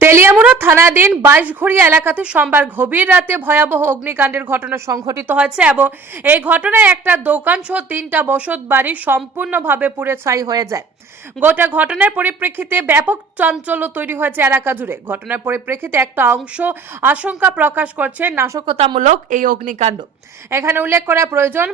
তেলিয়ামুড়া থানাধীন বাইশঘড়িয়া এলাকাতে সোমবার গভীর রাতে ভয়াবহ অগ্নিকাণ্ডের ঘটনা সংঘটিত হয়েছে এবং এই ঘটনায় একটা দোকান সহ তিনটা বসত বাড়ি সম্পূর্ণভাবে পুড়ে ছাই হয়ে যায়। গোটা ঘটনার পরিপ্রেক্ষিতে ব্যাপক চাঞ্চল্য তৈরি হয়েছে এলাকা জুড়ে। ঘটনার পরিপ্রেক্ষিতে একটা অংশ আশঙ্কা প্রকাশ করছে নাশকতামূলক এই অগ্নিকাণ্ড। এখানে উল্লেখ করা প্রয়োজন,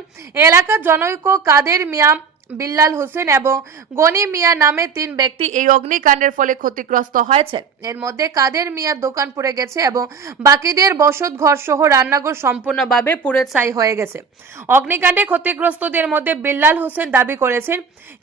এলাকার জনৈক কাদের মিয়া বিল্লাল হোসেন এবং গনি মিয়া নামে তিন ব্যক্তি এই অগ্নিকাণ্ডের ফলে ক্ষতিগ্রস্ত হয়েছে এর মধ্যে কাদের মিয়ার দোকান পুড়ে গেছে এবং বাকিদের বসত ঘর সহ রান্নাঘর সম্পূর্ণভাবে পুড়ে ছাই হয়ে গেছে। অগ্নিকাণ্ডে ক্ষতিগ্রস্তদের মধ্যে বিল্লাল হোসেন দাবি করেছেন,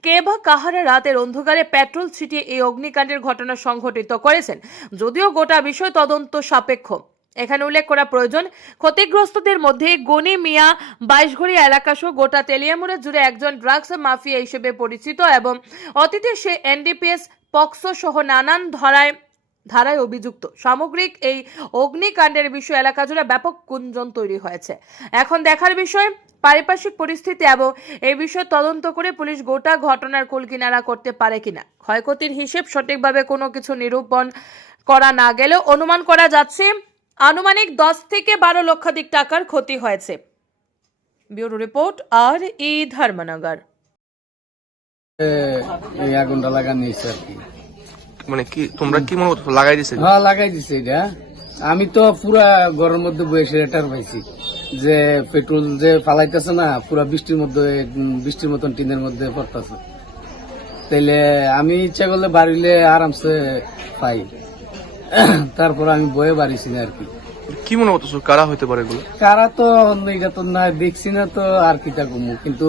কে বা কাহারা রাতের অন্ধকারে পেট্রোল ছিটিয়ে এই অগ্নিকাণ্ডের ঘটনা সংঘটিত করেছেন, যদিও গোটা বিষয় তদন্ত সাপেক্ষ। এখানে উল্লেখ করা প্রয়োজন, ক্ষতিগ্রস্তদের মধ্যে গনি, মিয়া বাইশঘড়ি এলাকা সহ গোটা তেলিয়ামুড়া জুড়ে একজন ড্রাগস মাফিয়া হিসেবে পরিচিত এবং অতীতে সে এনডিপিএস, পক্সো সহ নানান ধরায়, ধারায় অভিযুক্ত। সামগ্রিক এই অগ্নিকাণ্ডের বিষয়ে এলাকা জুড়ে ব্যাপক গুঞ্জন তৈরি হয়েছে। এখন দেখার বিষয়, পারিপার্শ্বিক পরিস্থিতি এবং এই বিষয়ে তদন্ত করে পুলিশ গোটা ঘটনার কুল কিনারা করতে পারে কিনা। ক্ষয়ক্ষতির হিসেব সঠিকভাবে কোনো কিছু নিরূপণ করা না গেলেও অনুমান করা যাচ্ছে আনুমানিক দশ থেকে বারো লক্ষাধিক টাকার ক্ষতি হয়েছে। ব্যুরো রিপোর্ট আর ই ধর্মনগর। এই আগুনটা লাগান নিয়েছে আর কি। মানে কি তোমরা কি মনে করছ লাগাই দিছে হ্যাঁ লাগাই দিছে এটা। আমি তো পুরা ঘরের মধ্যে বসে এটার পাইছি যে পেট্রোল যে ফালাইতেছে না পুরা বৃষ্টির মধ্যে বৃষ্টির মতন টিনের মধ্যে পড়তেছে। তাইলে আমি ইচ্ছা করলে বাড়িলে আরামসে পাই। তারপর আমি বয়ে বাড়িছি না আর কি। কি মনে করছ কারা হইতে পারে এগুলো? কারা তো এটা তো না দেখছি না তো আর কি তা কমু কিন্তু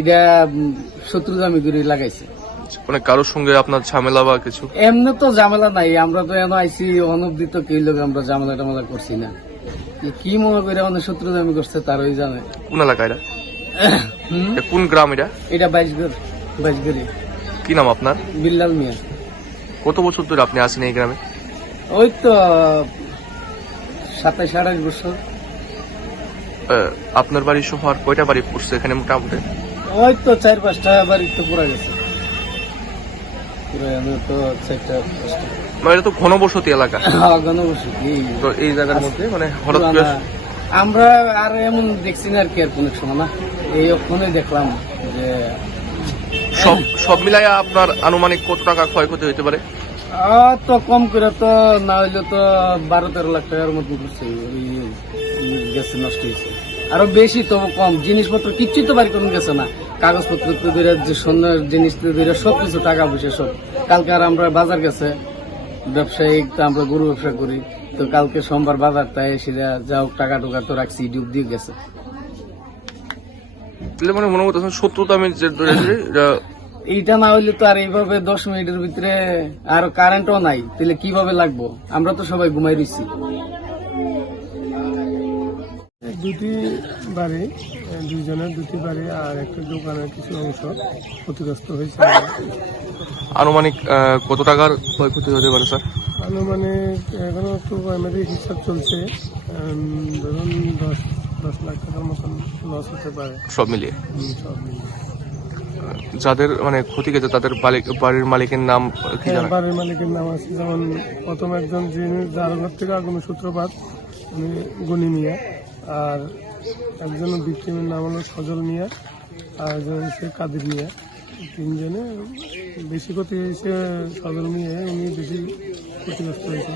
এটা শত্রু আমি করে লাগাইছে। মানে কারোর সঙ্গে আপনার ঝামেলা বা কিছু? এমনি তো ঝামেলা নাই আমরা তো এনে আইসি অনবদিত কি লোক আমরা ঝামেলা টামেলা করছি না। কি মনে করে আমাদের শত্রু দামি করছে তার ওই জানে। কোন এলাকা এটা? কোন গ্রাম এটা? এটা বাইশ ঘর বাইশ ঘরে কি নাম আপনার? বিল্লাল মিয়া। কত বছর ধরে আপনি আছেন এই গ্রামে? ওই তো সাতাইশ আঠাশ বছর। আপনার বাড়ি সহ আর কয়টা বাড়ি পড়ছে এখানে মোটামুটি? ওই তো চার পাঁচটা বাড়ি তো পুরা গেছে। মানে এটা তো ঘনবসতি এলাকা। হ্যাঁ, গণবসতি তো এই জায়গার মধ্যে মানে হঠাৎ করে আমরা আর এমন দেখছি না আর কি আর কোনো সময় না। এই ওখানে দেখলাম যে সব সব মিলাই আপনার আনুমানিক কত টাকা ক্ষয়ক্ষতি হইতে পারে? তো কম করে তো না হইলে তো বারো তেরো লাখ টাকার মতো করছে। নষ্ট হয়েছে। আরও বেশি তো কম। জিনিসপত্র কিচ্ছুই তো বাড়ি কোনো গেছে না। কাগজপত্র তো ধরে যে সোনার জিনিস তো ধরে সব কিছু টাকা পয়সা সব। কালকে আর আমরা বাজার গেছে। ব্যবসায়িক তো আমরা গরু ব্যবসা করি। তো কালকে সোমবার বাজার তাই সেটা যা হোক টাকা টুকা তো রাখছি, ডুব দিয়ে গেছে। মানে মনে করতেছেন শত্রুতা আমি এইটা না হইলে তো আর এইভাবে দশ মিনিটের ভিতরে আর কারেন্টও নাই। তাহলে কীভাবে লাগবো? আমরা তো সবাই ঘুমাই রইছি। দুটি বাড়ি দুইজনের দুটি বাড়ি আর একটা দোকানের কিছু অংশ ক্ষতিগ্রস্ত হয়েছে। আনুমানিক কত টাকার ক্ষয়ক্ষতি হতে পারে স্যার? আনুমানিক এখনও একটু আমাদের হিসাব চলছে। ধরুন দশ দশ লাখ টাকার মতন লস হতে পারে। সব মিলিয়ে। সব মিলিয়ে। যাদের মানে ক্ষতি গেছে তাদের বাড়ির মালিকের নাম কি হ্যাঁ, বাড়ির মালিকের নাম আছে যেমন প্রথম একজন যিনি যার ঘর থেকে আগুনের সূত্রপাত উনি গনি মিয়া আর একজন বিক্রিমের নাম হলো সজল মিয়া আর একজন হচ্ছে কাদির মিয়া। তিনজনে বেশি ক্ষতি হয়েছে সজল মিয়া উনি বেশি ক্ষতিগ্রস্ত হয়েছে